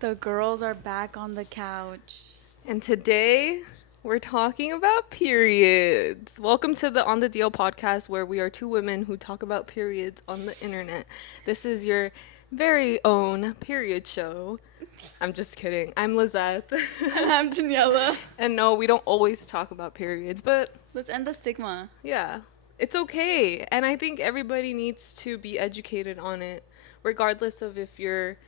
The girls are back on the couch. And today we're talking about periods. Welcome to the On the Deal podcast, where we are two women who talk about periods on the internet. This is your very own period show. I'm just kidding. I'm Lizeth. And I'm Daniella. And no, we don't always talk about periods, but Let's end the stigma. yeah, it's okay. And I think everybody needs to be educated on it, regardless of if you're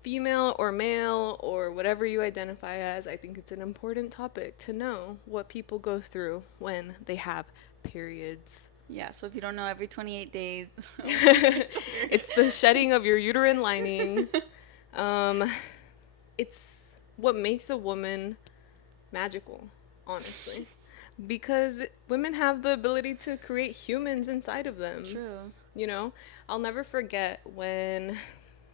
female or male or whatever you identify as. I think it's an important topic to know what people go through when they have periods. Yeah, so if you don't know, every 28 days. It's the shedding of your uterine lining. Um, it's what makes a woman magical, honestly. Because women have the ability to create humans inside of them. True. You know, I'll never forget when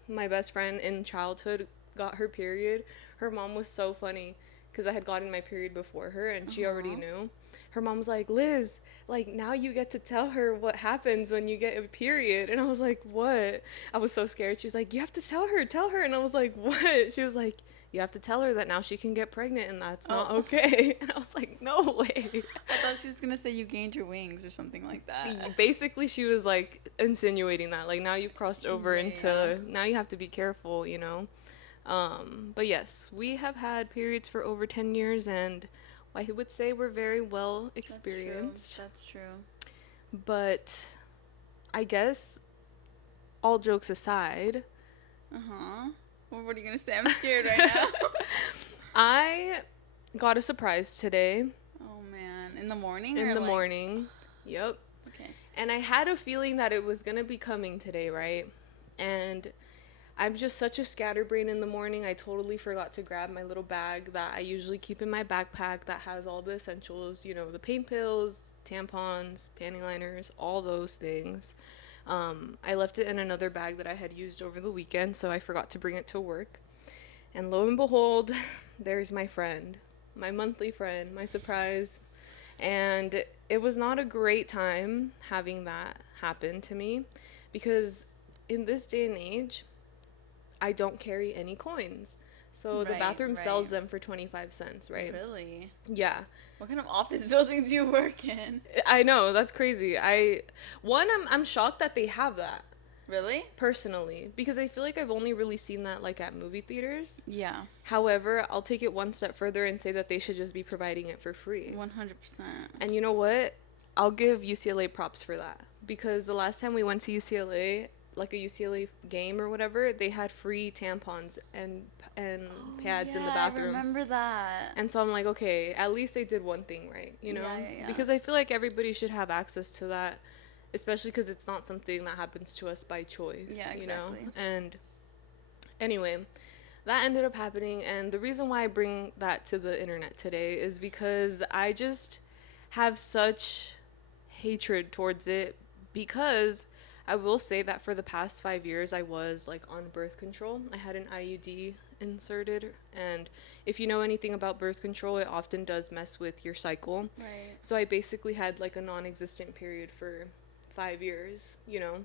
my best friend in childhood got her period. Her mom was so funny because I had gotten my period before her and she already knew. Her mom was like, Liz, like now you get to tell her what happens when you get a period. And I was like, what? I was so scared. She was like, you have to tell her. And I was like, what? She was like, you have to tell her that now she can get pregnant and that's not okay. And I was like, no way. I thought she was going to say you gained your wings or something like that. Basically, she was like insinuating that, like, now you've crossed over into, now you have to be careful, you know? But yes, we have had periods for over 10 years, and I would say we're very well experienced. That's true. But I guess, all jokes aside, Well, what are you going to say? I'm scared right now. I got a surprise today. Oh, man. In the morning? In the morning. Yep. Okay. And I had a feeling that it was going to be coming today, right? And I'm just such a scatterbrain in the morning. I totally forgot to grab my little bag that I usually keep in my backpack that has all the essentials, you know, the pain pills, tampons, panty liners, all those things. I left it in another bag that I had used over the weekend, so I forgot to bring it to work. And lo and behold, there's my friend, my monthly friend, my surprise. And it was not a great time having that happen to me because in this day and age, I don't carry any coins. So the bathroom sells them for 25 cents, right? Really? Yeah. What kind of office building do you work in? I know, that's crazy. I'm shocked that they have that. Really? Personally, because I feel like I've only really seen that like at movie theaters. Yeah. However, I'll take it one step further and say that they should just be providing it for free. 100%. And you know what? I'll give UCLA props for that. Because the last time we went to UCLA, like a UCLA game or whatever, they had free tampons and pads in the bathroom. I remember that. And so I'm like, okay, at least they did one thing right, you know? Yeah. Because I feel like everybody should have access to that, especially because it's not something that happens to us by choice, you know? And anyway, that ended up happening, and the reason why I bring that to the internet today is because I just have such hatred towards it, because I will say that for the past 5 years I was like on birth control. I had an IUD inserted, and if you know anything about birth control, it often does mess with your cycle. Right. So I basically had like a non-existent period for 5 years, you know?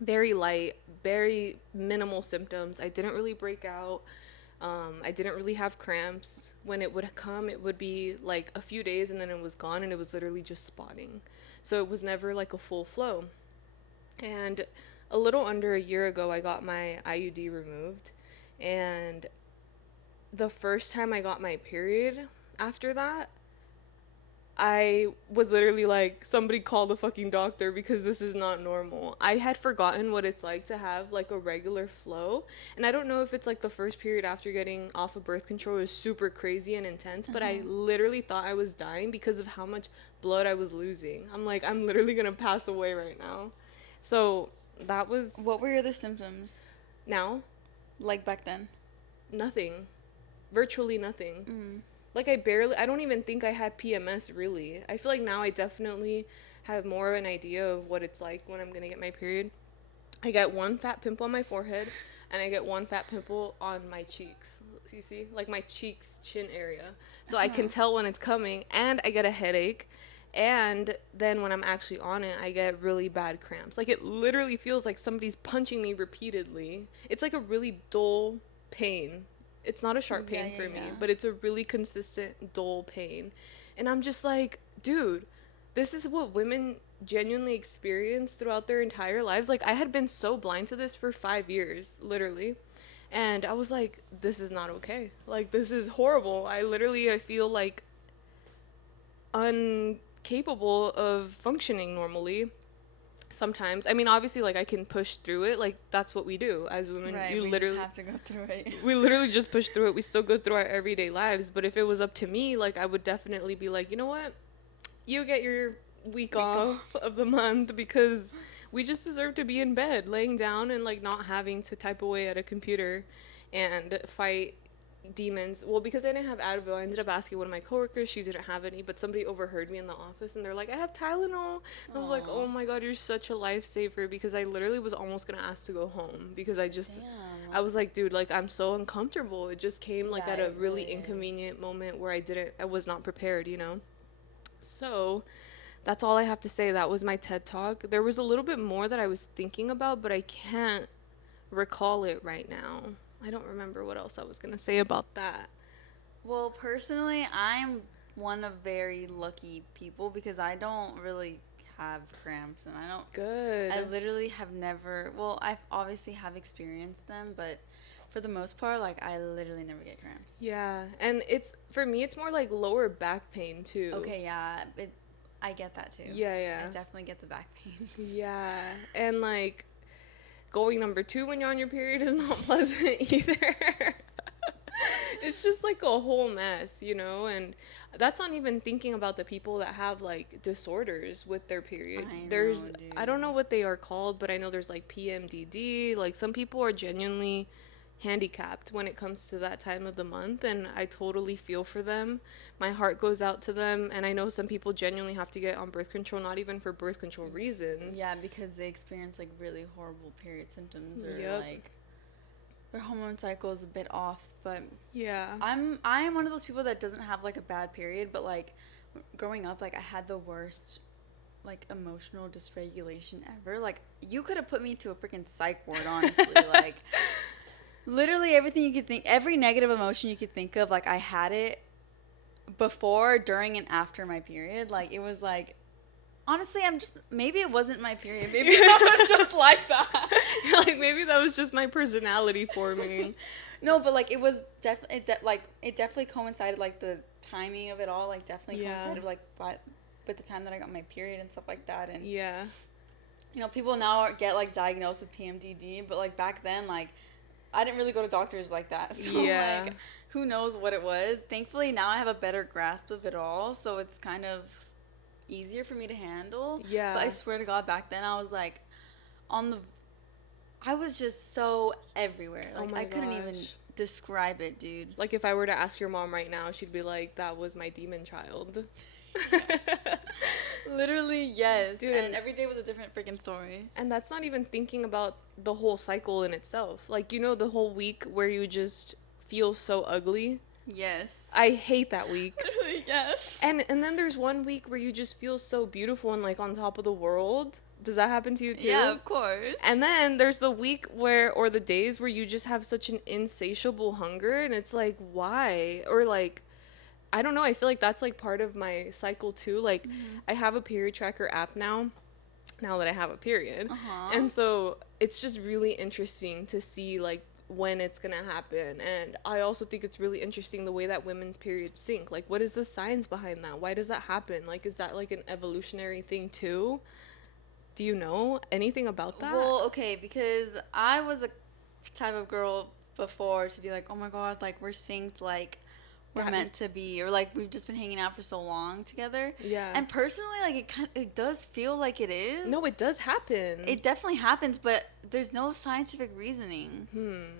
Very light, very minimal symptoms. I didn't really break out. I didn't really have cramps. When it would come, it would be like a few days and then it was gone, and it was literally just spotting. So it was never like a full flow. And a little under a year ago, I got my IUD removed. And the first time I got my period after that, I was literally like, somebody call the fucking doctor because this is not normal. I had forgotten what it's like to have like a regular flow. And I don't know if it's like the first period after getting off of birth control is super crazy and intense, but I literally thought I was dying because of how much blood I was losing. I'm like, I'm literally gonna pass away right now. So that was... What were your other symptoms? Now? Like back then? Nothing. Virtually nothing. Like I don't even think I had PMS really. I feel like now I definitely have more of an idea of what it's like when I'm gonna get my period. I get one fat pimple on my forehead and I get one fat pimple on my cheeks. So you see? Like my cheeks, chin area. So I can tell when it's coming, and I get a headache. And then when I'm actually on it, I get really bad cramps. Like it literally feels like somebody's punching me repeatedly. It's like a really dull pain. It's not a sharp pain for me, yeah. but it's a really consistent dull pain. And I'm just like, dude, this is what women genuinely experience throughout their entire lives. Like, I had been so blind to this for 5 years, literally. And I was like, this is not okay. Like, this is horrible. I feel like incapable of functioning normally sometimes. I mean, obviously, like, I can push through it. Like, that's what we do as women. Right, You we literally just have to go through it. we literally just push through it. We still go through our everyday lives. But if it was up to me, like, I would definitely be like, you know what? You get your week off of the month, because we just deserve to be in bed, laying down and, like, not having to type away at a computer and fight demons. Well, because I didn't have Advil, I ended up asking one of my coworkers. She didn't have any, but somebody overheard me in the office, and they're like, I have Tylenol. And I was like, oh my god, you're such a lifesaver, because I literally was almost gonna ask to go home, because Damn. I was like, dude, like, I'm so uncomfortable. It just came, like, Yeah, at a it really really inconvenient moment where I was not prepared, you know? So that's all I have to say. That was my TED Talk. There was a little bit more that I was thinking about, but I can't recall it right now. I don't remember what else I was going to say about that. Well, personally, I'm one of very lucky people because I don't really have cramps, and I don't. Good. I literally have never. Well, I obviously have experienced them, but for the most part, like, I literally never get cramps. Yeah, and for me, it's more like lower back pain too. Okay, yeah, I get that too. Yeah. I definitely get the back pain. Yeah, and like going number 2 when you're on your period is not pleasant either. It's just like a whole mess, you know? And that's not even thinking about the people that have like disorders with their period. I don't know what they are called, but I know there's like PMDD. Like, some people are genuinely handicapped when it comes to that time of the month, and I totally feel for them. My heart goes out to them, and I know some people genuinely have to get on birth control, not even for birth control reasons. Yeah, because they experience like really horrible period symptoms, or like their hormone cycle is a bit off. But yeah, I am one of those people that doesn't have like a bad period, but like growing up, like, I had the worst like emotional dysregulation ever. Like, you could have put me to a freaking psych ward, honestly. Like, literally everything you could think, every negative emotion you could think of, like, I had it before, during, and after my period. Like, it was like, honestly, maybe it wasn't my period. Maybe I was just like that. Like, maybe that was just my personality forming. No, but like, it was definitely, it definitely coincided, like, the timing of it all, like, definitely coincided, like, with the time that I got my period and stuff like that. And yeah, you know, people now get like diagnosed with PMDD, but like back then, like, I didn't really go to doctors like that. So like, who knows what it was. Thankfully, now I have a better grasp of it all, so it's kind of easier for me to handle. Yeah. But I swear to God, back then I was like I was just so everywhere. Like, I couldn't even describe it, dude. Like, if I were to ask your mom right now, she'd be like, that was my demon child. Literally, yes. Dude, and every day was a different freaking story. And that's not even thinking about the whole cycle in itself. Like, you know, the whole week where you just feel so ugly. Yes. I hate that week. Literally, yes. And then there's one week where you just feel so beautiful and like on top of the world. Does that happen to you too? Yeah, of course. And then there's the week or the days where you just have such an insatiable hunger, and it's like, why? Or like, I don't know, I feel like that's like part of my cycle too. Like, I have a period tracker app now that I have a period. And so it's just really interesting to see like when it's gonna happen. And I also think it's really interesting the way that women's periods sync. Like, what is the science behind that? Why does that happen? Like, is that like an evolutionary thing too? Do you know anything about that? Well, okay, because I was a type of girl before to be like, oh my God, like, we're synced, like, we're meant to be, or like, we've just been hanging out for so long together. Yeah. And personally, like, it does feel like it is. No, it does happen. It definitely happens, but there's no scientific reasoning.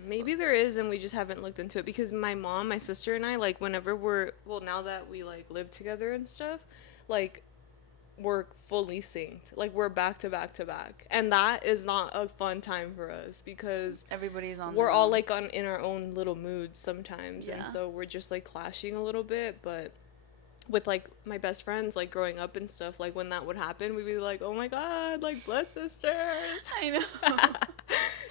Maybe there is, and we just haven't looked into it. Because my mom, my sister, and I, like, whenever now that we like live together and stuff, like, we're fully synced. Like, we're back to back to back, and that is not a fun time for us because we're all like in our own little moods sometimes. And so we're just like clashing a little bit, but with like my best friends, like growing up and stuff, like when that would happen, we'd be like, oh my god, like blood sisters. I know.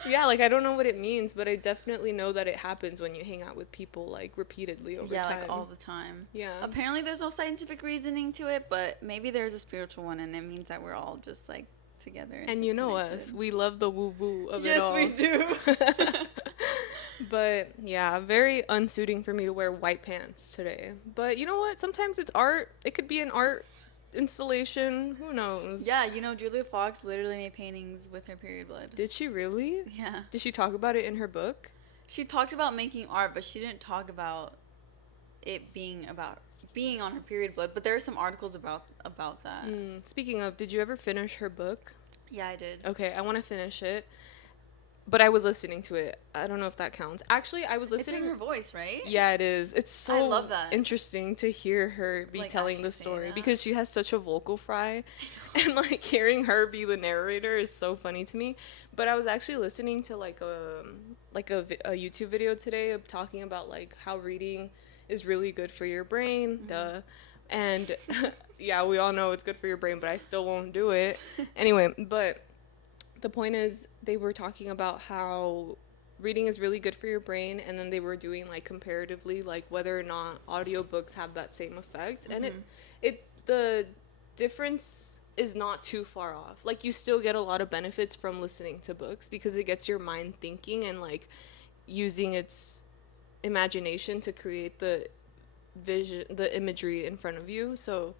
Yeah, like I don't know what it means, but I definitely know that it happens when you hang out with people like repeatedly over Yeah, time. like all the time. Yeah. Apparently there's no scientific reasoning to it, but maybe there's a spiritual one, and it means that we're all just like together. And you know connected. us, we love the woo woo of Yes, it all. we do. But yeah, very unsuiting for me to wear white pants today. But you know what? Sometimes it's art. It could be an art installation. Who knows? Yeah, you know, Julia Fox literally made paintings with her period blood. Did she really? Yeah. Did she talk about it in her book? She talked about making art, but she didn't talk about it being on her period blood. But there are some articles about that. Speaking of, did you ever finish her book? Yeah, I did. Okay, I want to finish it. But I was listening to it. I don't know if that counts. Actually, I was listening. It's in her voice, right? Yeah, it is. It's so I love that. interesting to hear her be Like, telling the actually say story that. because she has such a vocal fry. And like hearing her be the narrator is so funny to me. But I was actually listening to like a YouTube video today of talking about like how reading is really good for your brain. Duh. And yeah, we all know it's good for your brain, but I still won't do it. Anyway, but the point is they were talking about how reading is really good for your brain, and then they were doing like comparatively like whether or not audiobooks have that same effect. And the difference is not too far off. Like you still get a lot of benefits from listening to books because it gets your mind thinking and like using its imagination to create the vision, the imagery in front of you. So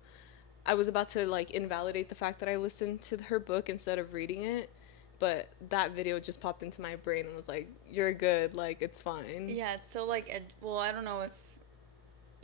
I was about to like invalidate the fact that I listened to her book instead of reading it, but that video just popped into my brain and was like, you're good, like it's fine. Yeah, it's so like well, I don't know if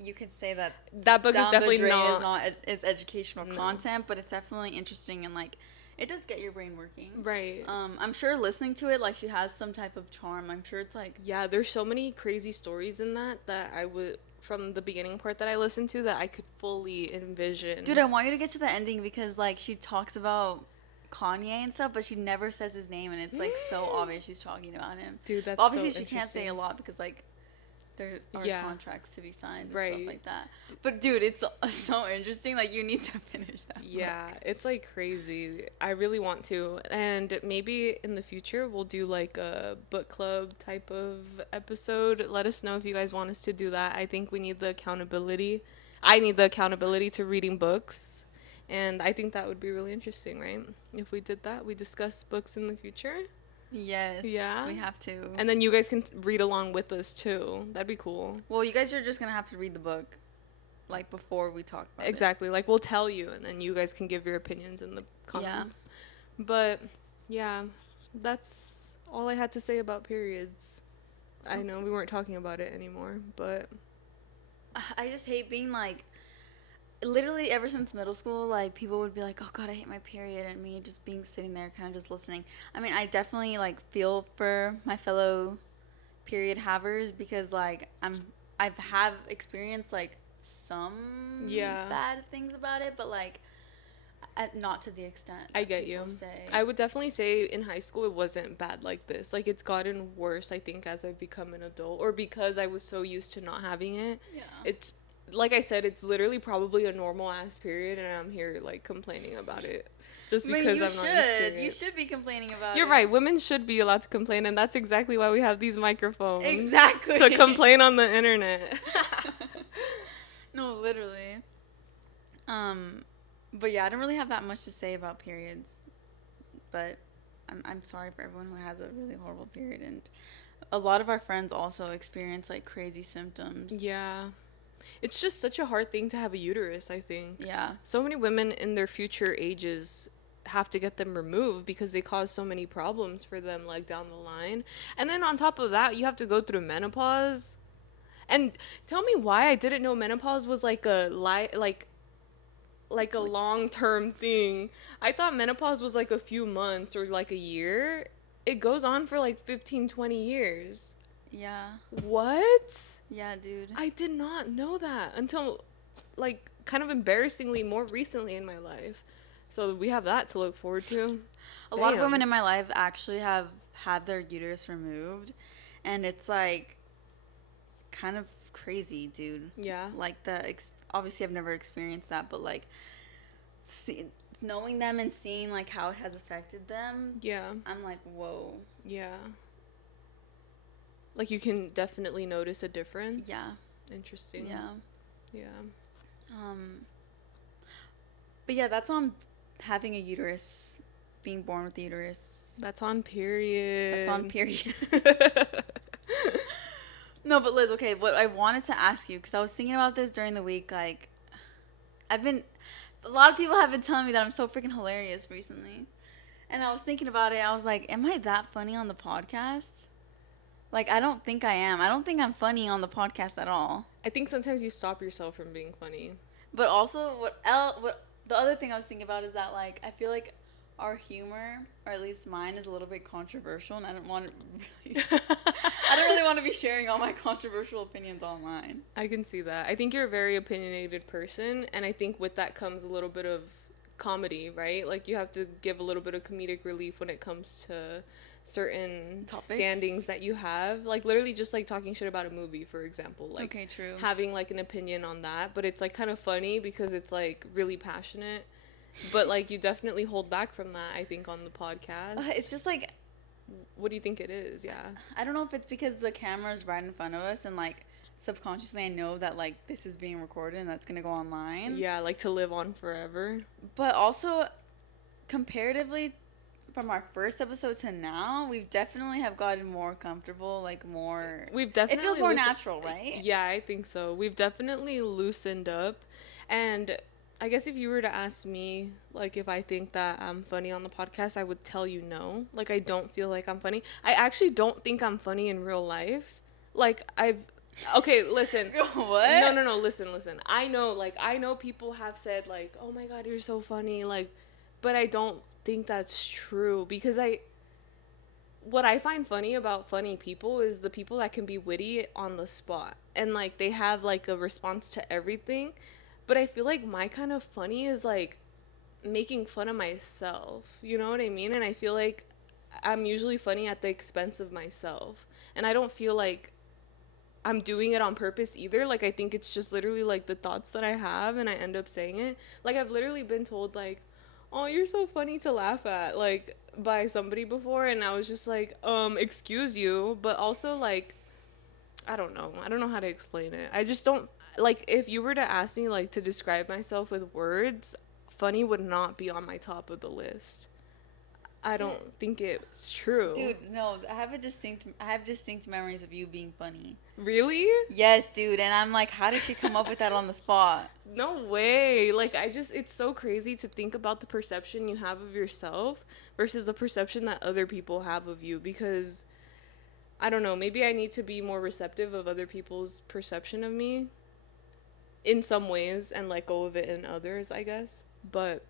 you could say that book is Down the definitely Drain not is not it's educational content, but it's definitely interesting and like it does get your brain working. Right. I'm sure listening to it, like she has some type of charm. I'm sure it's like yeah, there's so many crazy stories in that I would from the beginning part that I listened to that I could fully envision. Dude, I want you to get to the ending because like she talks about Kanye and stuff, but she never says his name, and it's like so obvious she's talking about him. Dude, that's but obviously so she can't say a lot because like there are contracts to be signed and stuff like that. But dude, it's so interesting. Like you need to finish that. Yeah, book. it's like crazy. I really want to, and maybe in the future we'll do like a book club type of episode. Let us know if you guys want us to do that. I think we need the accountability. I need the accountability to reading books. And I think that would be really interesting, right? If we did that, we discuss books in the future. Yes. Yeah. We have to. And then you guys can read along with us too. That'd be cool. Well, you guys are just gonna have to read the book, like before we talk about it. Exactly. Like we'll tell you, and then you guys can give your opinions in the comments. Yeah. But yeah, that's all I had to say about periods. I know we weren't talking about it anymore, but I just hate being like. Literally ever since middle school, like people would be like, oh god, I hate my period, and me just being sitting there kind of just listening. I mean, I definitely like feel for my fellow period havers because like I've have experienced like some bad things about it, but like not to the extent I get you. Say. I would definitely say in high school it wasn't bad like this. Like it's gotten worse, I think, as I've become an adult, or because I was so used to not having it. Yeah. It's like I said, it's literally probably a normal ass period, and I'm here like complaining about it just because I'm not used to it. You should be complaining about it. You're right. Women should be allowed to complain, and that's exactly why we have these microphones. Exactly. To complain on the internet. No, literally. But yeah, I don't really have that much to say about periods. But I'm sorry for everyone who has a really horrible period, and a lot of our friends also experience like crazy symptoms. Yeah. It's just such a hard thing to have a uterus, I think. Yeah. So many women in their future ages have to get them removed because they cause so many problems for them, like, down the line. And then on top of that, you have to go through menopause. And tell me why I didn't know menopause was, like, a long-term thing. I thought menopause was, like, a few months or, like, a year. It goes on for, like, 15, 20 years. Yeah. What? Yeah, dude. I did not know that until, like, kind of embarrassingly more recently in my life. So we have that to look forward to. A lot of women in my life actually have had their uterus removed. And it's, like, kind of crazy, dude. Yeah. Like obviously I've never experienced that, but like knowing them and seeing like how it has affected them. Yeah. I'm like, whoa. Yeah. Like you can definitely notice a difference. Yeah. Interesting. Yeah. Yeah. But yeah, that's on having a uterus, being born with a uterus. That's on period. That's on period. No, but Liz, okay, what I wanted to ask you, because I was thinking about this during the week, like, a lot of people have been telling me that I'm so freaking hilarious recently. And I was thinking about it, I was like, am I that funny on the podcast? Like, I don't think I am. I don't think I'm funny on the podcast at all. I think sometimes you stop yourself from being funny. But also, what the other thing I was thinking about is that, like, I feel like our humor, or at least mine, is a little bit controversial, and I don't really want to be sharing all my controversial opinions online. I can see that. I think you're a very opinionated person, and I think with that comes a little bit of comedy, right? Like, you have to give a little bit of comedic relief when it comes to certain Topics? standings that you have. Like, literally just, like, talking shit about a movie, for example. Like, okay, true. having, like, an opinion on that, but it's, like, kind of funny because it's, like, really passionate. But, like, you definitely hold back from that, I think, on the podcast. It's just, like... What do you think it is? Yeah. I don't know if it's because the camera's right in front of us and, like, subconsciously I know that, like, this is being recorded and that's gonna go online. Yeah, like, to live on forever. But also, comparatively, from our first episode to now, we've definitely have gotten more comfortable, like, more... We've definitely... It feels more natural, right? Yeah, I think so. We've definitely loosened up. And I guess if you were to ask me, like, if I think that I'm funny on the podcast, I would tell you no. Like, I don't feel like I'm funny. I actually don't think I'm funny in real life. Like, okay, listen. What? No, listen. I know people have said, like, oh my God, you're so funny. Like, but I don't think that's true because what I find funny about funny people is the people that can be witty on the spot. And, like, they have, like, a response to everything. But I feel like my kind of funny is, like, making fun of myself. You know what I mean? And I feel like I'm usually funny at the expense of myself. And I don't feel like I'm doing it on purpose either. Like, I think it's just literally, like, the thoughts that I have and I end up saying it. Like, I've literally been told, like, oh, you're so funny to laugh at, like, by somebody before. And I was just like, excuse you. But also, like, I don't know how to explain it. I just don't... Like, if you were to ask me, like, to describe myself with words, funny would not be on my top of the list. I don't think it's true. Dude, no, I have distinct memories of you being funny. Really? Yes, dude, and I'm like, how did she come up with that on the spot? No way. Like, it's so crazy to think about the perception you have of yourself versus the perception that other people have of you, because, I don't know, maybe I need to be more receptive of other people's perception of me in some ways and let go of it in others, I guess. But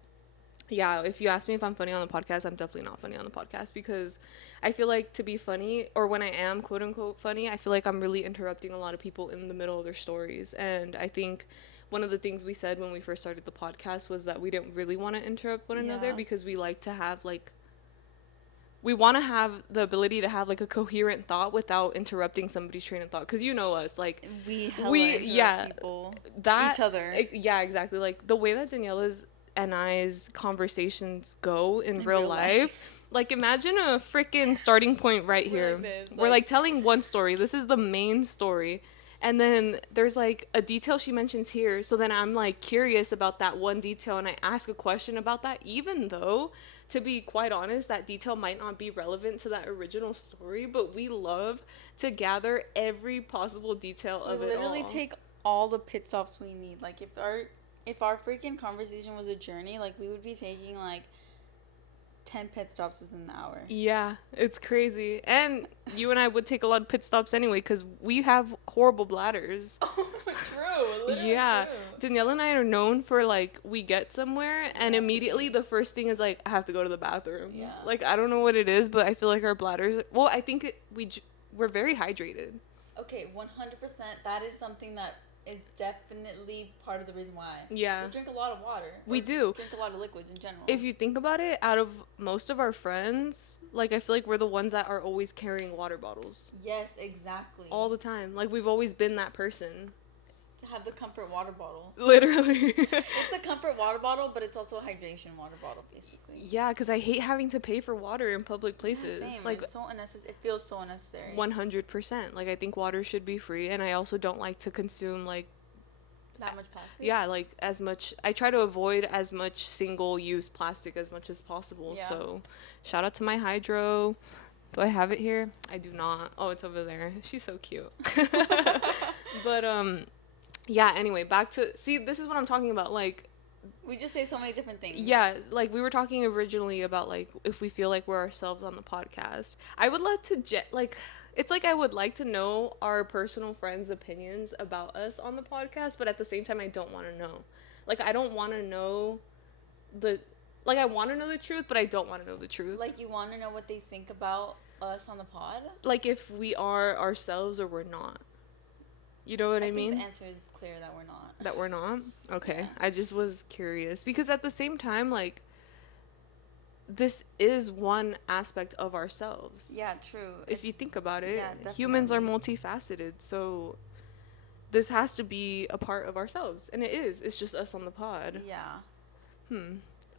yeah, if you ask me if I'm funny on the podcast, I'm definitely not funny on the podcast, because I feel like to be funny, or when I am quote unquote funny, I feel like I'm really interrupting a lot of people in the middle of their stories. And I think one of the things we said when we first started the podcast was that we didn't really want to interrupt one another, because we like to have, like, we want to have the ability to have, like, a coherent thought without interrupting somebody's train of thought. Because you know us, like, we yeah, people, that, each other. Yeah, exactly. Like, the way that Daniella's and I's conversations go in real life. Like, imagine a freaking starting point right here. We're, like, telling one story. This is the main story. And then there's, like, a detail she mentions here. So then I'm, like, curious about that one detail, and I ask a question about that, even though, to be quite honest, that detail might not be relevant to that original story, but we love to gather every possible detail of it all. We literally take all the pit stops we need. Like, if our freaking conversation was a journey, like, we would be taking, like, 10 pit stops within the hour. Yeah, it's crazy. And you and I would take a lot of pit stops anyway, because we have horrible bladders. Oh, true. Literally yeah. True. Daniella and I are known for, like, we get somewhere and immediately the first thing is, like, I have to go to the bathroom. Yeah. Like, I don't know what it is, but I feel like our bladders... I think we're very hydrated. Okay, 100%. That is something that is definitely part of the reason why. Yeah. We drink a lot of water. We do. Drink a lot of liquids in general. If you think about it, out of most of our friends, like, I feel like we're the ones that are always carrying water bottles. Yes, exactly. All the time. Like, we've always been that person. To have the comfort water bottle. Literally. It's a comfort water bottle, but it's also a hydration water bottle, basically. Yeah, because I hate having to pay for water in public places. Yeah, same. Like, it's so unnecessary. It feels so unnecessary. 100%. Like, I think water should be free, and I also don't like to consume, like, that much plastic? Yeah, like, as much. I try to avoid as much single-use plastic as much as possible. Yeah. So, shout out to my hydro. Do I have it here? I do not. Oh, it's over there. She's so cute. But, yeah, anyway, back to, see, this is what I'm talking about, like, we just say so many different things. yeah, like, we were talking originally about, like, if we feel like we're ourselves on the podcast. I would love to, like, it's like I would like to know our personal friends' opinions about us on the podcast, but at the same time, I don't want to know. Like, I don't want to know like, I want to know the truth, but I don't want to know the truth. Like, you want to know what they think about us on the pod? Like, if we are ourselves or we're not. You know what I mean? The answer is clear that we're not. That we're not? Okay. Yeah. I just was curious. Because at the same time, like, this is one aspect of ourselves. Yeah, true. If you think about it, yeah, humans are multifaceted. So this has to be a part of ourselves. And it is. It's just us on the pod. Yeah.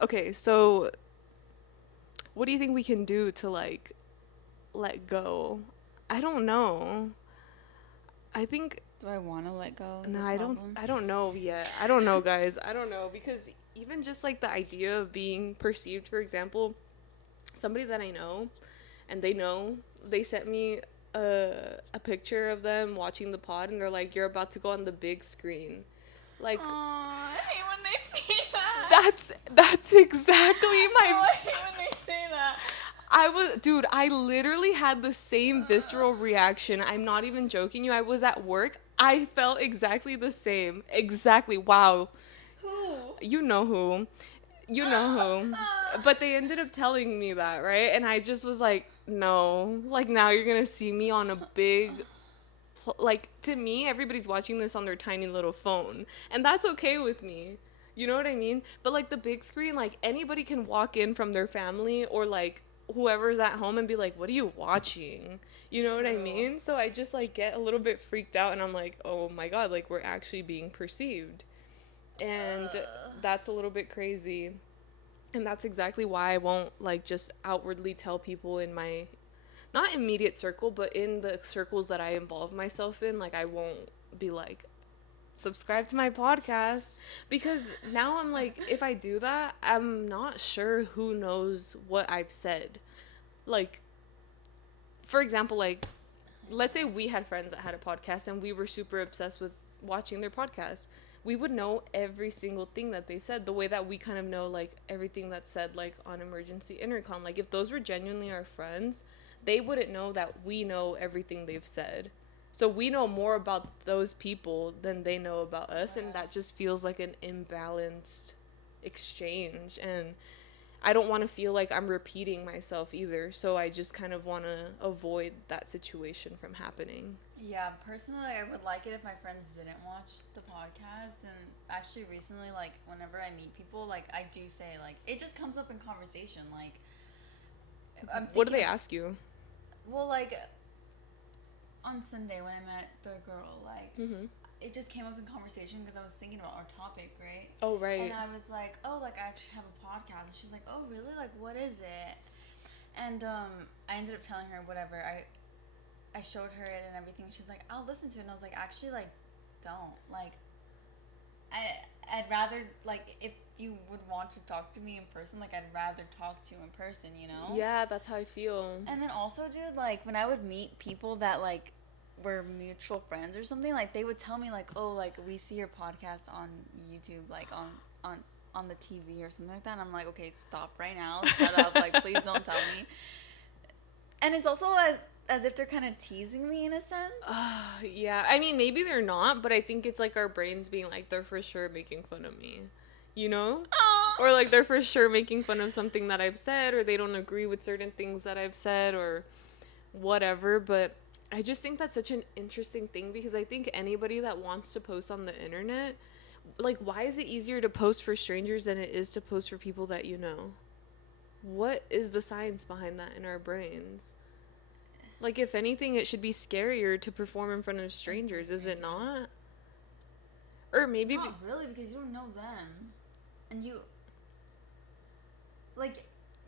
Okay, so what do you think we can do to, like, let go? I don't know. I think... Do I want to let go? No, I don't know yet. I don't know, guys. I don't know, because even just, like, the idea of being perceived, for example, somebody that I know, and they sent me a picture of them watching the pod, and they're like, you're about to go on the big screen. Like, I hate when they say that. That's exactly my... I hate when they say that. I literally had the same visceral reaction. I'm not even joking you. I was at work. I felt exactly the same. Exactly. Wow. Who? You know who. But they ended up telling me that, right? And I just was like, no. Like, now you're going to see me on a big... Like, to me, everybody's watching this on their tiny little phone. And that's okay with me. You know what I mean? But, like, the big screen, like, anybody can walk in from their family or, like, whoever's at home and be like, what are you watching? You know what I mean? So I just, like, get a little bit freaked out, and I'm like, oh my God, like, we're actually being perceived. And that's a little bit crazy. And that's exactly why I won't, like, just outwardly tell people in my, not immediate circle, but in the circles that I involve myself in, like, I won't be like, subscribe to my podcast, because now I'm like, if I do that, I'm not sure who knows what I've said. Like, for example, like, let's say we had friends that had a podcast and we were super obsessed with watching their podcast. We would know every single thing that they've said, the way that we kind of know, like, everything that's said, like, on Emergency Intercom. Like, if those were genuinely our friends, they wouldn't know that we know everything they've said. So we know more about those people than they know about us, and that just feels like an imbalanced exchange. And I don't want to feel like I'm repeating myself either, so I just kind of want to avoid that situation from happening. Yeah, personally, I would like it if my friends didn't watch the podcast. And actually, recently, like, whenever I meet people, like, I do say, like, it just comes up in conversation. Like, What do they ask you? Well, like, on Sunday when I met the girl, like, it just came up in conversation because I was thinking about our topic, right? Oh, right. And I was like, oh, like, I actually have a podcast. And she's like, oh, really? Like, what is it? And I ended up telling her whatever. I showed her it and everything. She's like, I'll listen to it. And I was like, actually, like, don't. Like, I'd rather, like, if you would want to talk to me in person, like, I'd rather talk to you in person, you know? Yeah, that's how I feel. And then also, dude, like, when I would meet people that, like, were mutual friends or something, like, they would tell me, like, oh, like, we see your podcast on YouTube, like, on the TV or something like that. And I'm like, okay, stop right now. Shut up. Like, please don't tell me. And it's also as if they're kind of teasing me in a sense. Yeah. I mean, maybe they're not, but I think it's like our brains being like, they're for sure making fun of me. You know? Or like they're for sure making fun of something that I've said, or they don't agree with certain things that I've said, or whatever. But I just think that's such an interesting thing because I think anybody that wants to post on the internet, like, why is it easier to post for strangers than it is to post for people that you know? What is the science behind that in our brains? Like, if anything, it should be scarier to perform in front of strangers, is it not? Or maybe... Not really, because you don't know them. And you... Like,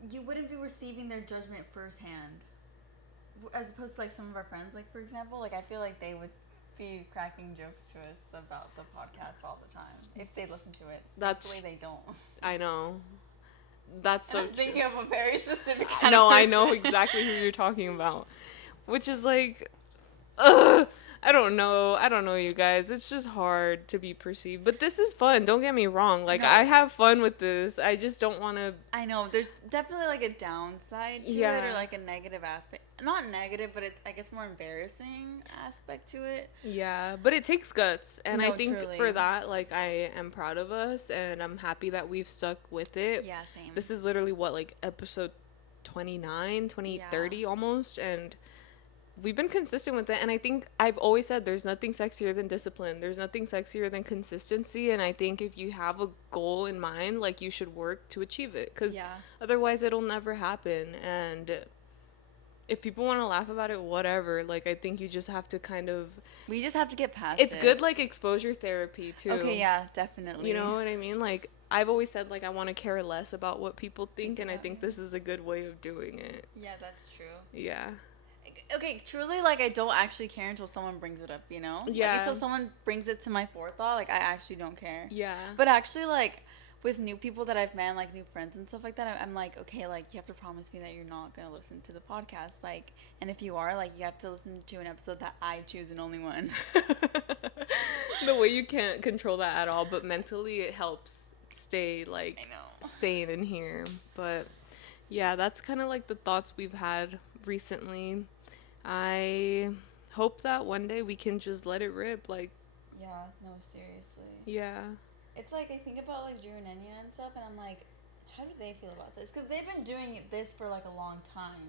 you wouldn't be receiving their judgment firsthand. As opposed to, like, some of our friends, like, for example, like, I feel like they would be cracking jokes to us about the podcast all the time. If they listen to it. Thankfully, they don't. I know. That's so I'm thinking of a very specific kind of person. I know exactly who you're talking about. Which is like, ugh, I don't know, you guys. It's just hard to be perceived. But this is fun. Don't get me wrong. Like, no. I have fun with this. I just don't want to... I know. There's definitely, like, a downside to it, or, like, a negative aspect. Not negative, but it's, I guess, more embarrassing aspect to it. Yeah, but it takes guts. And I think truly. For that, like, I am proud of us, and I'm happy that we've stuck with it. Yeah, same. This is literally, what, like, episode 29, 30 almost, and... we've been consistent with it, and I think I've always said there's nothing sexier than discipline. There's nothing sexier than consistency, and I think if you have a goal in mind, like, you should work to achieve it, because otherwise it'll never happen. And if people want to laugh about it, whatever. Like, I think you just have to kind of... we just have to get past it. It's good, like, exposure therapy, too. Okay, yeah, definitely. You know what I mean? Like, I've always said, like, I want to care less about what people think, and I think this is a good way of doing it. Yeah, that's true. Yeah. Okay, truly, like, I don't actually care until someone brings it up, you know? Yeah. Like, until someone brings it to my forethought, like, I actually don't care. Yeah. But actually, like, with new people that I've met, like, new friends and stuff like that, I'm like, okay, like, you have to promise me that you're not going to listen to the podcast. Like, and if you are, like, you have to listen to an episode that I choose and only one. The way you can't control that at all, but mentally it helps stay, like, sane in here. But, yeah, that's kind of, like, the thoughts we've had recently. I hope that one day we can just let it rip, like... yeah, no, seriously. Yeah. It's like, I think about, like, Drew and Enya and stuff, and I'm like, how do they feel about this? Because they've been doing this for, like, a long time.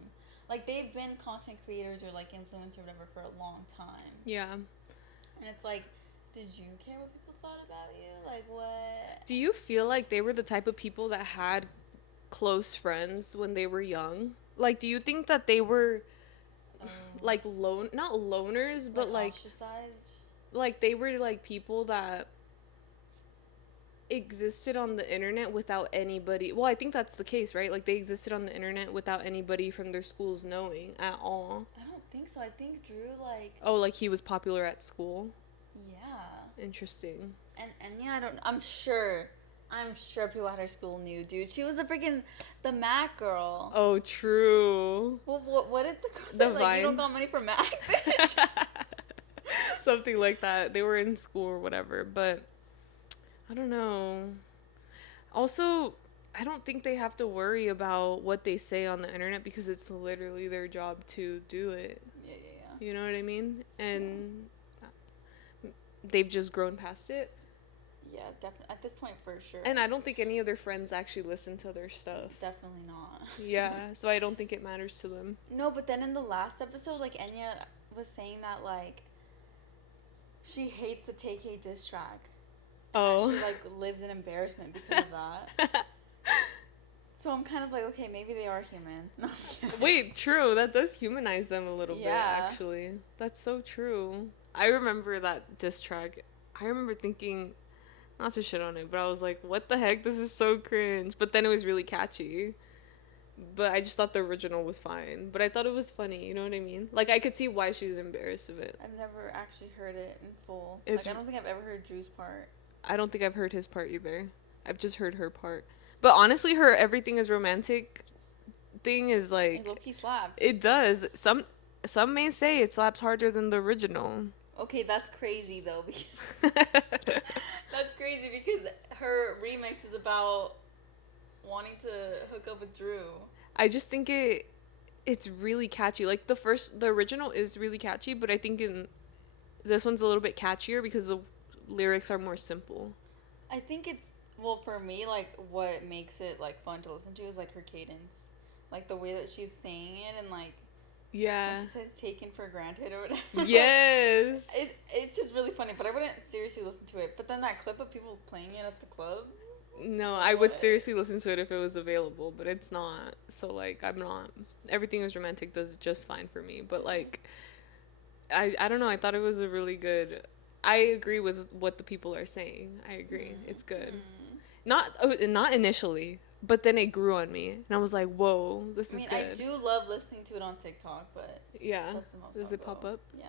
Like, they've been content creators or, like, influencers or whatever for a long time. Yeah. And it's like, did you care what people thought about you? Like, what? Do you feel like they were the type of people that had close friends when they were young? Like, do you think that they were... like, not loners, but, like, ostracized? Like, they were, like, people that existed on the internet without anybody... well, I think that's the case, right? Like, they existed on the internet without anybody from their schools knowing at all. I don't think so. I think Drew, like... oh, like, he was popular at school? Yeah. Interesting. And yeah, I'm sure people at her school knew, dude. She was the Mac girl. Oh, true. Well, what did the girl say? Like, you don't got money for Mac, bitch? Something like that. They were in school or whatever, but I don't know. Also, I don't think they have to worry about what they say on the internet because it's literally their job to do it. Yeah. You know what I mean? And they've just grown past it. Yeah, definitely. At this point, for sure. And I don't think any of their friends actually listen to their stuff. Definitely not. Yeah, so I don't think it matters to them. No, but then in the last episode, like, Enya was saying that, like, she hates the TK diss track. Oh. And she, like, lives in embarrassment because of that. So I'm kind of like, okay, maybe they are human. No, wait, true. That does humanize them a little bit, actually. That's so true. I remember that diss track. I remember thinking... not to shit on it, but I was like, what the heck? This is so cringe. But then it was really catchy. But I just thought the original was fine. But I thought it was funny, you know what I mean? Like, I could see why she's embarrassed of it. I've never actually heard it in full. Like, I don't think I've ever heard Drew's part. I don't think I've heard his part either. I've just heard her part. But honestly, her everything is romantic thing is like... it low-key slaps. It does. Some may say it slaps harder than the original. Okay, that's crazy, though. That's crazy because her remix is about wanting to hook up with Drew. I just think it's really catchy. Like, the original is really catchy, but I think this one's a little bit catchier because the lyrics are more simple. I think it's, well, for me, like, what makes it, like, fun to listen to is, like, her cadence. Like, the way that she's saying it and, like, Yeah. She says taken for granted or whatever. Yes. It's just really funny, but I wouldn't seriously listen to it. But then that clip of people playing it at the club. No, I would seriously listen to it if it was available, but it's not. So like I'm not. Everything is romantic does just fine for me, but like I don't know, I thought it was a really good. I agree with what the people are saying. I agree. It's good. Not initially, but then it grew on me and I was like, "Whoa, this is good." I do love listening to it on TikTok, but Yeah. that's the most Does it pop up? Yeah.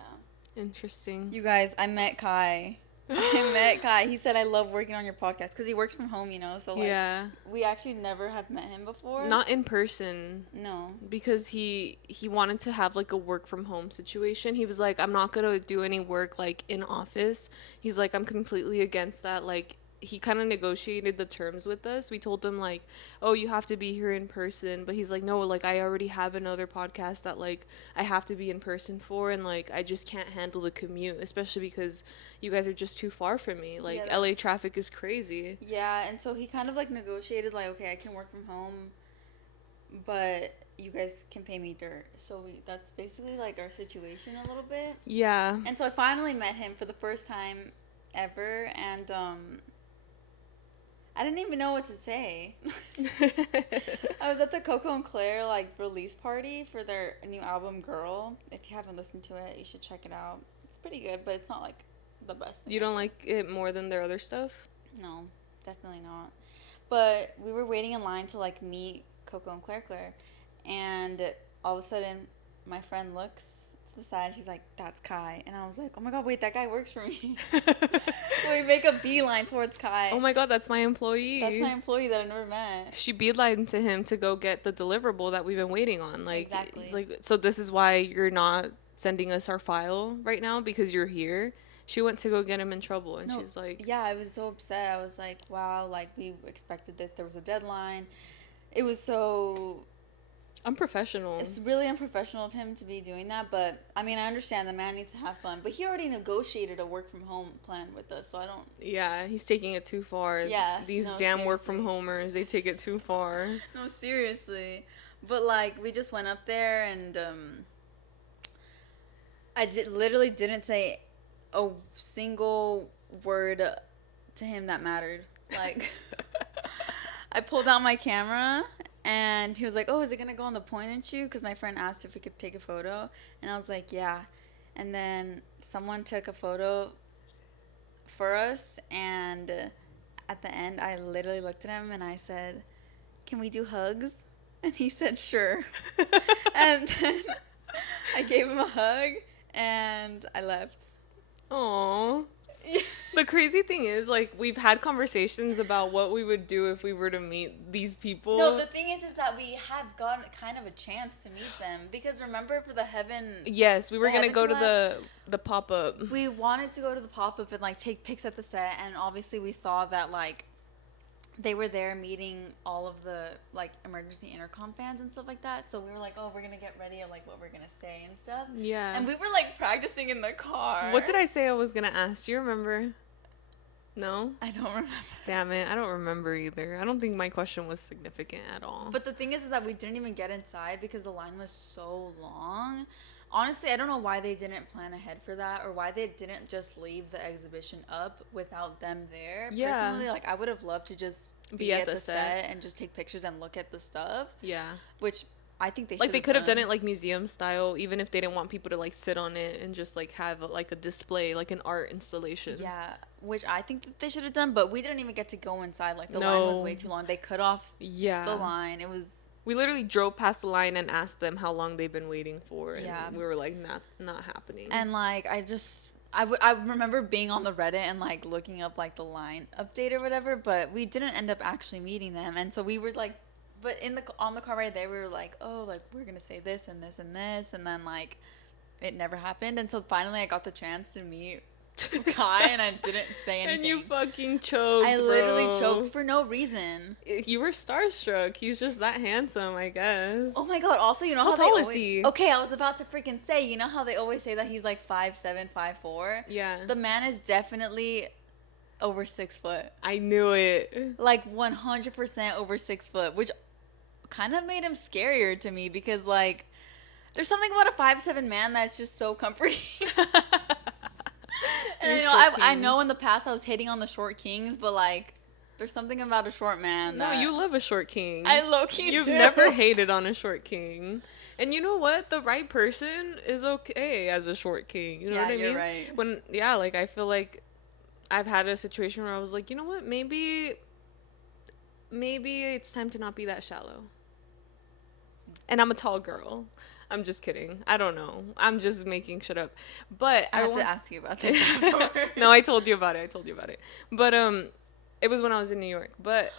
Interesting. You guys, I met Kai. I met Kai. He said I love working on your podcast because he works from home, you know. So like, yeah. we actually never have met him before. Not in person. No. Because he wanted to have like a work from home situation. He was like, I'm not gonna do any work like in office. He's like, I'm completely against that. Like he kind of negotiated the terms with us. We told him like, oh, you have to be here in person, but he's like, no, like I already have another podcast that like I have to be in person for, and like I just can't handle the commute, especially because you guys are just too far from me. Like Yeah, LA traffic is crazy. Yeah, and so he kind of like negotiated like, okay, I can work from home, but you guys can pay me dirt. So that's basically like our situation a little bit. Yeah. And so I finally met him for the first time ever, and I didn't even know what to say. I was at the Coco and Claire like release party for their new album Girl. If you haven't listened to it, you should check it out. It's pretty good, but it's not like the best thing. You don't like it more than their other stuff? No, definitely not. But we were waiting in line to like meet Coco and Claire, and all of a sudden my friend looks to the side. She's like, "That's Kai," and I was like, "Oh my god, wait, that guy works for me." So we make a beeline towards Kai. Oh my god, that's my employee. That's my employee that I never met. She beelined to him to go get the deliverable that we've been waiting on. Like, Exactly. It's like, so this is why you're not sending us our file right now, because you're here. She went to go get him in trouble, and she's like, yeah, I was so upset. I was like, wow, like we expected this. There was a deadline. It was so unprofessional. It's really unprofessional of him to be doing that, but I mean, I understand the man needs to have fun, but he already negotiated a work from home plan with us, so I don't. Yeah, he's taking it too far. Yeah, these no, damn seriously. work from homers, they take it too far. No, seriously, but like we just went up there and literally didn't say a single word to him that mattered. Like I pulled out my camera. And he was like, oh, is it going to go on the point and shoot? Because my friend asked if we could take a photo. And I was like, yeah. And then someone took a photo for us. And at the end, I literally looked at him and I said, can we do hugs? And he said, sure. And then I gave him a hug and I left. Aww. The crazy thing is, like, we've had conversations about what we would do if we were to meet these people. No, the thing is that we have gotten kind of a chance to meet them. Because remember for the Heaven... Yes, we were going to go to the pop-up. We wanted to go to the pop-up and, like, take pics at the set. And obviously we saw that, like, they were there meeting all of the, like, emergency intercom fans and stuff like that. So we were like, oh, we're going to get ready of, like, what we're going to say and stuff. Yeah. And we were, like, practicing in the car. What did I say I was going to ask? Do you remember? No? I don't remember. Damn it. I don't remember either. I don't think my question was significant at all. But the thing is that we didn't even get inside because the line was so long. Honestly, I don't know why they didn't plan ahead for that or why they didn't just leave the exhibition up without them there. Yeah. Personally, like, I would have loved to just be at the set and just take pictures and look at the stuff. Yeah. Which I think they should like they could have done it like museum style, even if they didn't want people to like sit on it and just like have like a display, like an art installation. Yeah, which I think that they should have done, but we didn't even get to go inside. Like the line was way too long. They cut off the line. It was. We literally drove past the line and asked them how long they've been waiting for, and we were like, not happening. And like I remember being on the Reddit and like looking up like the line update or whatever, but we didn't end up actually meeting them, and so we were like. But on the car right there, we were like, oh, like, we're going to say this and this and this. And then, like, it never happened. And so finally I got the chance to meet Kai and I didn't say anything. And you fucking choked, I literally choked for no reason. You were starstruck. He's just that handsome, I guess. Oh, my God. Also, you know how tall is he? Okay, I was about to freaking say, you know how they always say that he's, like, 5'7", 5'4"? Yeah. The man is definitely over 6 foot. I knew it. Like, 100% over 6 foot, which kind of made him scarier to me because like There's something about a 5'7" man that's just so comforting. And You're I know in the past I was hating on the short kings, but like, there's something about a short man No, that you love a short king. I low-key You've do. never hated on a short king. And you know what? The right person is okay as a short king. You know what I mean? You're right. When, yeah, like, I feel like I've had a situation where I was like, you know what? Maybe it's time to not be that shallow. And I'm a tall girl. I'm just kidding. I don't know. I'm just making shit up. But I have to ask you about this. No, I told you about it. But it was when I was in New York. But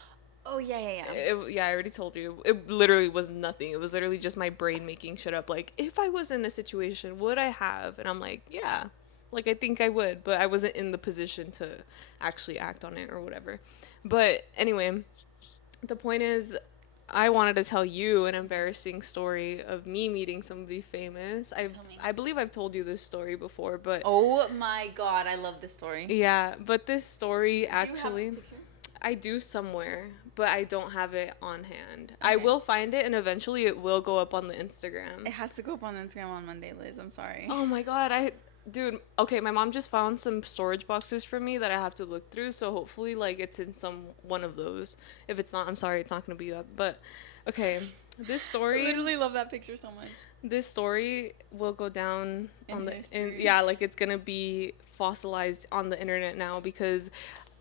Oh, yeah. yeah, I already told you. It literally was nothing. It was literally just my brain making shit up. Like, if I was in a situation, would I have? And I'm like, yeah. Like, I think I would. But I wasn't in the position to actually act on it or whatever. But anyway, the point is, I wanted to tell you an embarrassing story of me meeting somebody famous. I believe I've told you this story before, but... Oh, my God. I love this story. Yeah, but this story actually... Do you have a picture? I do somewhere, but I don't have it on hand. Okay. I will find it, and eventually it will go up on the Instagram. It has to go up on Instagram on Monday, Liz. I'm sorry. Oh my God, dude, okay, my mom just found some storage boxes for me that I have to look through, so hopefully, like, it's in one of those. If it's not, I'm sorry, it's not gonna be up, but, okay, this story... I literally love that picture so much. This story will go down on history. yeah, like, it's gonna be fossilized on the internet now, because...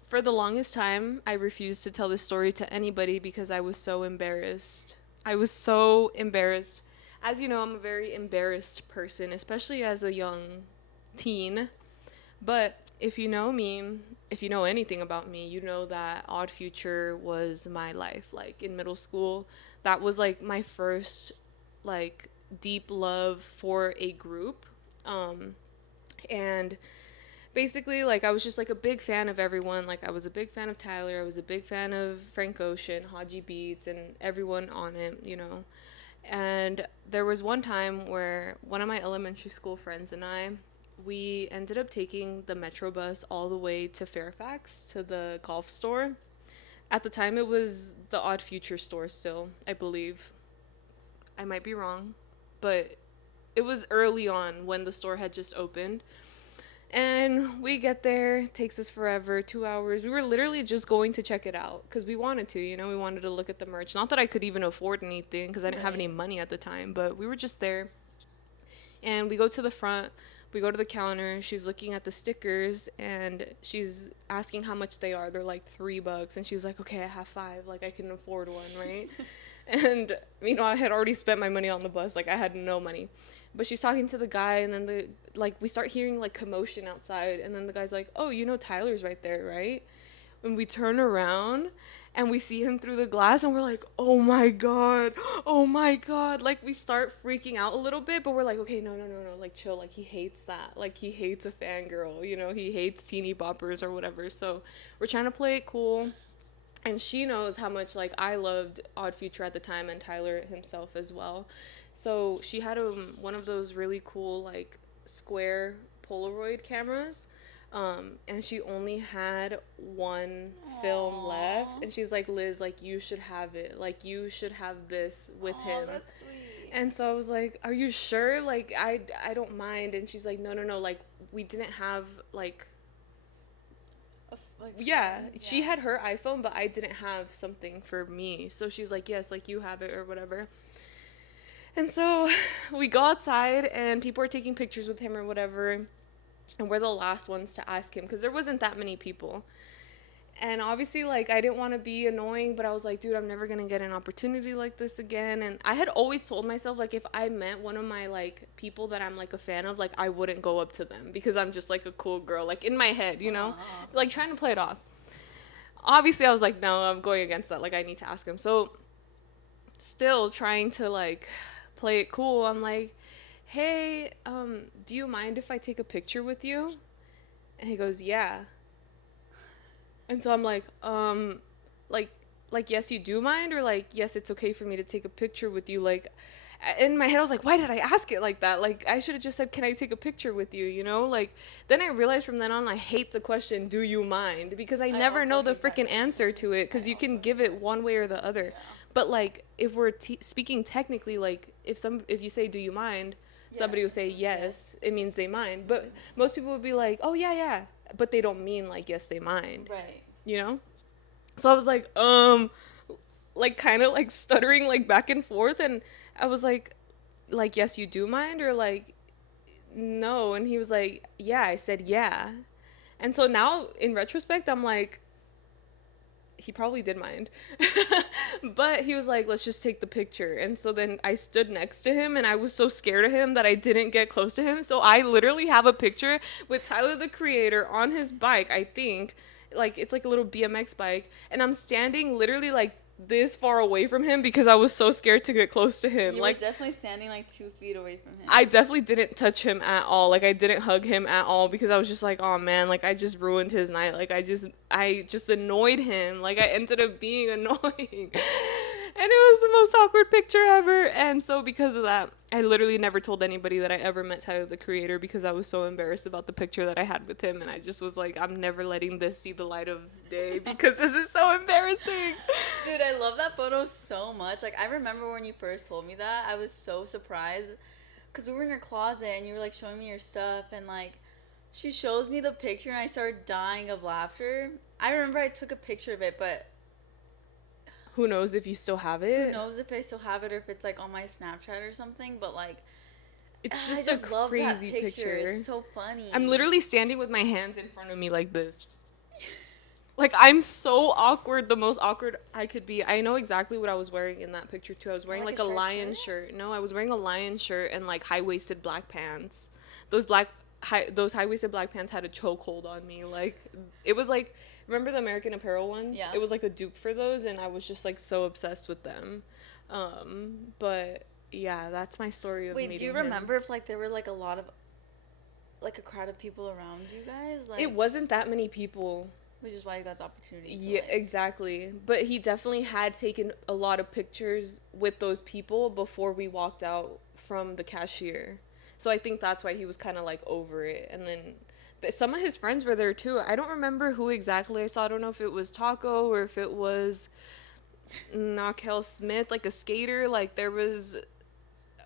For the longest time, I refused to tell this story to anybody because I was so embarrassed. I was so embarrassed. As you know, I'm a very embarrassed person, especially as a young teen. But if you know me, if you know anything about me, you know that Odd Future was my life. Like, in middle school, that was, like, my first, like, deep love for a group. And... basically, like, I was just, like, a big fan of everyone. Like, I was a big fan of Tyler. I was a big fan of Frank Ocean, Haji Beats, and everyone on it, you know. And there was one time where one of my elementary school friends and we ended up taking the Metro bus all the way to Fairfax, to the golf store. At the time, it was the Odd Future store still, I believe. I might be wrong, but it was early on when the store had just opened. And we get there, it takes us forever, 2 hours. We were literally just going to check it out because we wanted to, you know, we wanted to look at the merch. Not that I could even afford anything because I didn't have any money at the time, but we were just there. And we go to the front, we go to the counter, she's looking at the stickers and she's asking how much they are. They're like $3. And she's like, okay, I have 5, like I can afford one, right? And, you know, I had already spent my money on the bus, like I had no money. But she's talking to the guy, and then we start hearing, like, commotion outside, and then the guy's like, oh, you know Tyler's right there, right? And we turn around, and we see him through the glass, and we're like, oh my god. Like, we start freaking out a little bit, but we're like, okay, no, like, chill. Like, he hates that. Like, he hates a fangirl, you know? He hates teeny boppers or whatever. So we're trying to play it cool. And she knows how much, like, I loved Odd Future at the time, and Tyler himself as well. So she had one of those really cool, like, square Polaroid cameras. And she only had one film left. And she's like, Liz, like, you should have it. Like, you should have this with him. That's sweet. And so I was like, are you sure? Like, I don't mind. And she's like, no. Like, we didn't have, like... Yeah, she had her iPhone, but I didn't have something for me. So she's like, yes, like, you have it or whatever. And so we go outside, and people are taking pictures with him or whatever. And we're the last ones to ask him because there wasn't that many people. And obviously, like, I didn't want to be annoying, but I was like, dude, I'm never going to get an opportunity like this again. And I had always told myself, like, if I met one of my, like, people that I'm, like, a fan of, like, I wouldn't go up to them because I'm just, like, a cool girl, like, in my head, you know, like, trying to play it off. Obviously, I was like, no, I'm going against that. Like, I need to ask him. So still trying to, like, play it cool. I'm like, hey, do you mind if I take a picture with you? And he goes, yeah. And so I'm like, yes, you do mind? Or, like, yes, it's okay for me to take a picture with you? Like, in my head, I was like, why did I ask it like that? Like, I should have just said, can I take a picture with you, you know? Like, then I realized from then on, I hate the question, do you mind? Because I never know the freaking answer to it, because you can give it one way or the other. Yeah. But, like, if we're speaking technically, like, if you say, do you mind, Yeah, somebody will say yes, it means they mind. But most people would be like, oh yeah, yeah, but they don't mean like yes, they mind. Right. You know? So I was like kind of like stuttering like back and forth, and I was like yes, you do mind, or like no. And he was like, yeah. I said yeah. And so now in retrospect, I'm like, he probably did mind. But he was like, let's just take the picture. And so then I stood next to him, and I was so scared of him that I didn't get close to him. So I literally have a picture with Tyler the Creator on his bike, I think. Like, it's like a little BMX bike. And I'm standing literally like this far away from him because I was so scared to get close to him. You like, were definitely standing like 2 feet away from him. I definitely didn't touch him at all. Like, I didn't hug him at all because I was just like, oh man, like I just ruined his night. Like I just annoyed him. Like I ended up being annoying. And it was the most awkward picture ever. And so because of that, I literally never told anybody that I ever met Tyler the Creator because I was so embarrassed about the picture that I had with him. And I just was like, I'm never letting this see the light of day because this is so embarrassing. Dude, I love that photo so much. Like, I remember when you first told me that, I was so surprised. Because we were in your closet and you were, like, showing me your stuff. And, like, she shows me the picture and I started dying of laughter. I remember I took a picture of it, but Who knows if you still have it? who knows if I still have it or if it's, like, on my Snapchat or something. But, like, It's I just just a love that crazy picture. It's so funny. I'm literally standing with my hands in front of me like this. Like, I'm so awkward, the most awkward I could be. I know exactly what I was wearing in that picture, too. I was wearing, Like like, a a striped lion shirt. No, I was wearing a lion shirt and, like, high-waisted black pants. Those high-waisted black pants had a chokehold on me. Like, it was, like, remember the American Apparel ones? Yeah. It was, like, a dupe for those, and I was just, like, so obsessed with them. But, yeah, that's my story of meeting him. Wait, do you remember if, like, there were, like, a lot of, like, a crowd of people around you guys? Like, It wasn't that many people. which is why you got the opportunity to, Yeah, like, exactly. But he definitely had taken a lot of pictures with those people before we walked out from the cashier. So I think that's why he was kind of like over it. And then some of his friends were there too. I don't remember who exactly I saw. I don't know if it was Taco or if it was Nakel Smith, like a skater. Like there was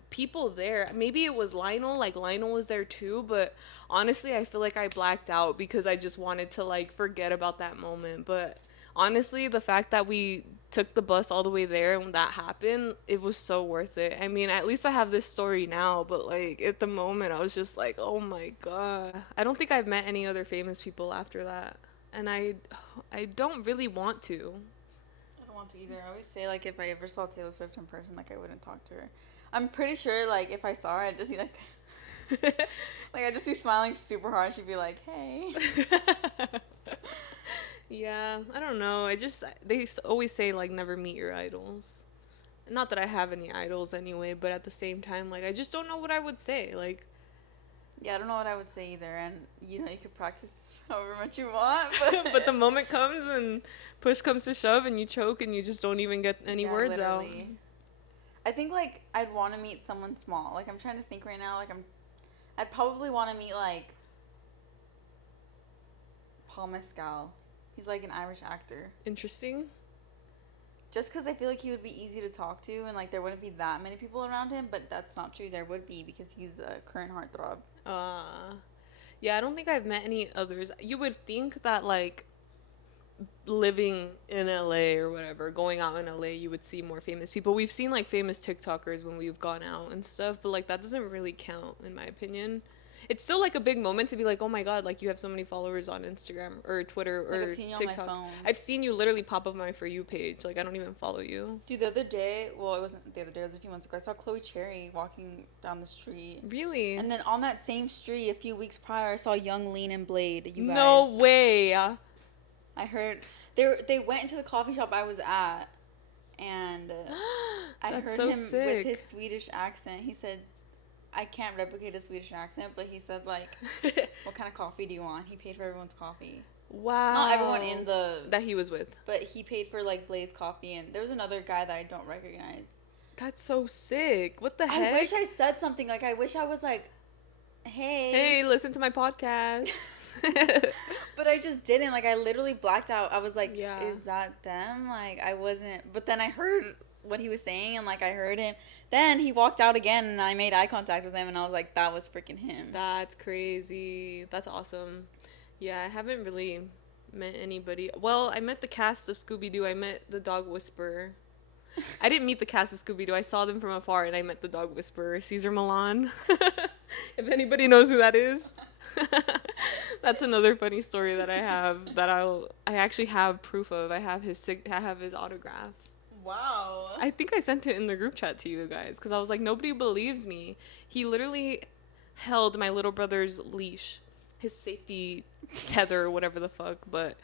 people there. Maybe it was Lionel, like Lionel was there too, but honestly I feel like I blacked out because I just wanted to like forget about that moment. But honestly, the fact that we took the bus all the way there and when that happened, it was so worth it. I mean, at least I have this story now, but like at the moment I was just like, oh my god. I don't think I've met any other famous people after that, and I don't really want to. I don't want to either. I always say, like, if I ever saw Taylor Swift in person, like, I wouldn't talk to her. I'm pretty sure, like, if I saw her, I'd just be like, like, I'd just be smiling super hard. She'd be like, hey. Yeah, I don't know. They always say, like, never meet your idols. Not that I have any idols anyway, but at the same time, like, I just don't know what I would say. Like, Yeah, I don't know what I would say either. And, you know, you could practice however much you want. but the moment comes and push comes to shove and you choke and you just don't even get any words literally. out. I think, like, I'd want to meet someone small. Like, I'm trying to think right now. Like, I'd probably want to meet, like, Paul Mescal. He's, like, an Irish actor. Interesting. Just because I feel like he would be easy to talk to and, like, there wouldn't be that many people around him. But that's not true. There would be because he's a current heartthrob. Yeah, I don't think I've met any others. You would think that, like, living in LA or whatever, going out in LA, you would see more famous people. We've seen, like, famous TikTokers when we've gone out and stuff, but, like, that doesn't really count, in my opinion. It's still, like, a big moment to be like, oh my god, like, you have so many followers on Instagram or Twitter or Like, I've seen you TikTok. on my phone. I've seen you literally pop up on my For You page. Like, I don't even follow you. Dude, the other day, well, it wasn't the other day, it was a few months ago, I saw Chloe Cherry walking down the street. Really? And then on that same street, a few weeks prior, I saw Young, Lean, and Blade, you guys. No way. I heard, they went into the coffee shop I was at, and I That's heard so him sick. with his Swedish accent. He said, I can't replicate a Swedish accent, but he said, like, what kind of coffee do you want? He paid for everyone's coffee. Wow. Not everyone in the... That he was with. But he paid for, like, Blade's coffee, and there was another guy that I don't recognize. That's so sick. What the heck? I wish I said something. Like, I wish I was like, hey. Hey, listen to my podcast. But I just didn't. Like, I literally blacked out. I was like, Yeah. is that them? Like, I wasn't. But then I heard what he was saying, and like I heard him. Then he walked out again, and I made eye contact with him, and I was like, that was freaking him. That's crazy. That's awesome. Yeah, I haven't really met anybody. Well, I met the cast of Scooby-Doo. I met the dog whisperer. I didn't meet the cast of Scooby-Doo. I saw them from afar, and I met the dog whisperer, Cesar Millan. If anybody knows who that is. That's another funny story that I have that I actually have proof of. I have his autograph. Wow. I think I sent it in the group chat to you guys because I was like, nobody believes me. He literally held my little brother's leash, his safety tether or whatever the fuck. But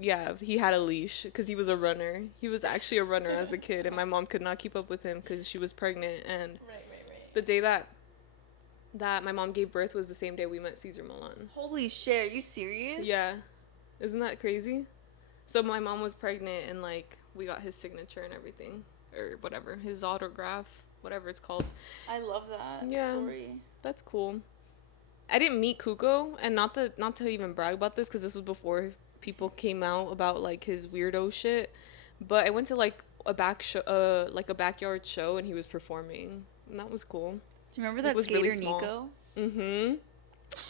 yeah, he had a leash because he was a runner. He was actually a runner as a kid, and my mom could not keep up with him because she was pregnant. And the day that my mom gave birth was the same day we met Cesar Millan. Holy shit, are you serious? Yeah. Isn't that crazy? So my mom was pregnant, and like we got his signature and everything, or whatever, his autograph, whatever it's called. I love that story. That's cool. I didn't meet Kuko, and not to even brag about this because this was before people came out about like his weirdo shit, but I went to like a backyard show, and he was performing, and that was cool. Do you remember that skater really Nico? Mm-hmm.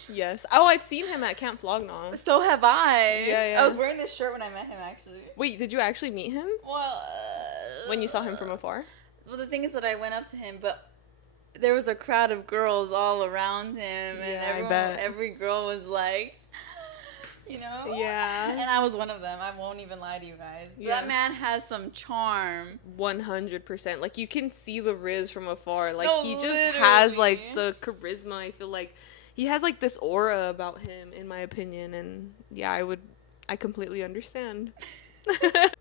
Yes. Oh, I've seen him at Camp Flognaw. So have I. Yeah. I was wearing this shirt when I met him, actually. Wait, did you actually meet him? Well, when you saw him from afar? Well, the thing is that I went up to him, but there was a crowd of girls all around him, and every girl was like, you know? Yeah. And I was one of them. I won't even lie to you guys. Yeah. That man has some charm. 100%. Like, you can see the Riz from afar. Like, no, he just literally has, like, the charisma. I feel like he has, like, this aura about him, in my opinion. And, yeah, I completely understand.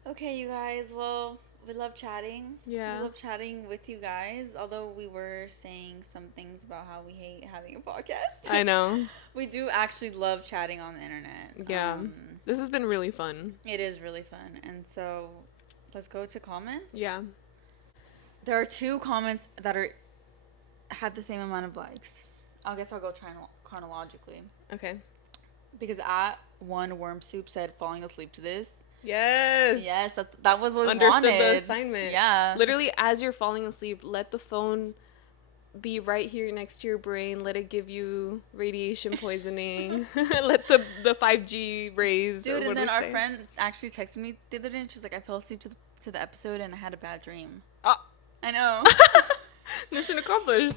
Okay, you guys. Well, we love chatting. Yeah. We love chatting with you guys. Although we were saying some things about how we hate having a podcast. I know. We do actually love chatting on the internet. Yeah. This has been really fun. It is really fun. And so, let's go to comments. Yeah. There are 2 comments that have the same amount of likes. I guess I'll go chronologically. Okay. Because at one worm soup said falling asleep to this. Yes. Yes, that was what we understood wanted. the assignment. Yeah. Literally, as you're falling asleep, let the phone be right here next to your brain. Let it give you radiation poisoning. Let the 5G rays. Dude, and then our friend actually texted me the other day, and she's like, I fell asleep to the episode and I had a bad dream. Oh. I know. Mission accomplished.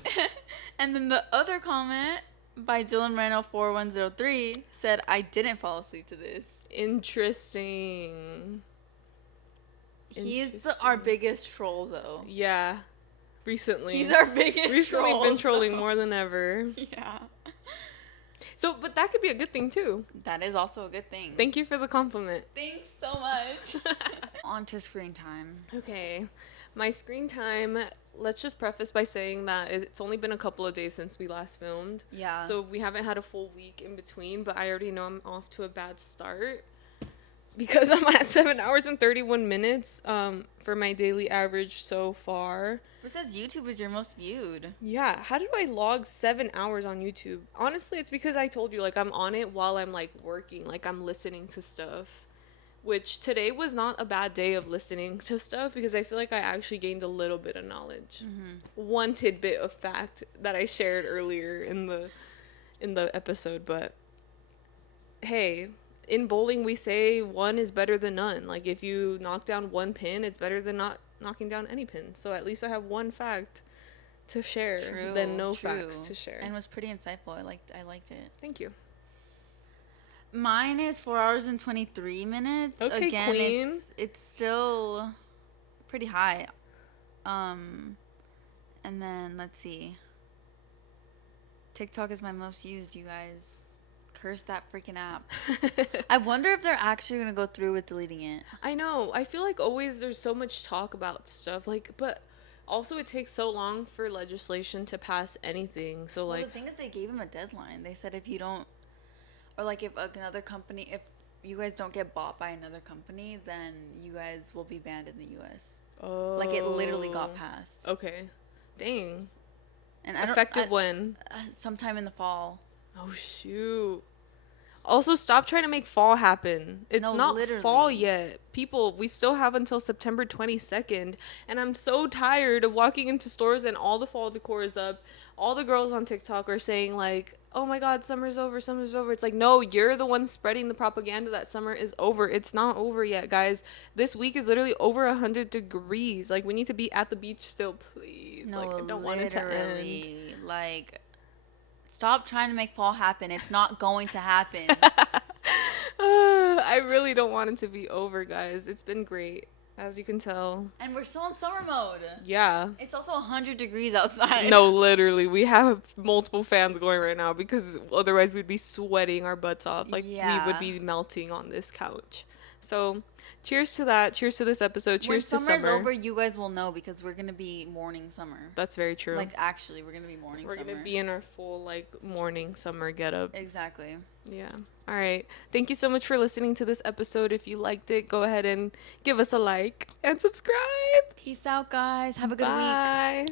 And then the other comment by Dylan Moreno 4103 said, I didn't fall asleep to this. Interesting. He's our biggest troll, though. Yeah. Recently. He's our biggest Recently troll. Been trolling more than ever. Yeah. So, but that could be a good thing, too. That is also a good thing. Thank you for the compliment. Thanks so much. On to screen time. Okay. My screen time, let's just preface by saying that it's only been a couple of days since we last filmed. Yeah. So we haven't had a full week in between, but I already know I'm off to a bad start because I'm at 7 hours and 31 minutes for my daily average so far. It says YouTube is your most viewed. Yeah. How do I log 7 hours on YouTube? Honestly, it's because I told you, like, I'm on it while I'm, like, working. Like, I'm listening to stuff. Which today was not a bad day of listening to stuff because I feel like I actually gained a little bit of knowledge. Mm-hmm. One tidbit of fact that I shared earlier in the episode, but hey, in bowling we say one is better than none. Like if you knock down one pin, it's better than not knocking down any pin. So at least I have one fact to share than no facts to share. And it was pretty insightful. I liked it. Thank you. Mine is 4 hours and 23 minutes. Okay, again, queen. It's still pretty high. And then let's see. TikTok is my most used, you guys. Curse that freaking app. I wonder if they're actually gonna go through with deleting it. I know. I feel like always there's so much talk about stuff, like, but also it takes so long for legislation to pass anything. So like, the thing is, they gave him a deadline. They said if you don't. Or, like, if another company, if you guys don't get bought by another company, then you guys will be banned in the U.S. Oh. Like, it literally got passed. Okay. Dang. And Effective when? Sometime in the fall. Oh, shoot. Also, stop trying to make fall happen. It's No, not fall literally. yet. People, we still have until September 22nd. And I'm so tired of walking into stores and all the fall decor is up. All the girls on TikTok are saying, like, oh my God, summer's over, summer's over. It's like, no, you're the one spreading the propaganda that summer is over. It's not over yet, guys. This week is literally over 100 degrees. Like, we need to be at the beach still, please. No, Like, I don't want it to end. literally. Like, stop trying to make fall happen. It's not going to happen. I really don't want it to be over, guys. It's been great, as you can tell. And we're still in summer mode. Yeah. It's also 100 degrees outside. No, literally. We have multiple fans going right now because otherwise we'd be sweating our butts off. Like, we would be melting on this couch. So, cheers to that. Cheers to this episode. Cheers to summer. When summer's over, you guys will know because we're going to be morning summer. That's very true. Like, actually, we're going to be morning summer. We're going to be in our full, like, morning summer getup. Exactly. Yeah. All right. Thank you so much for listening to this episode. If you liked it, go ahead and give us a like and subscribe. Peace out, guys. Have a good week. Bye.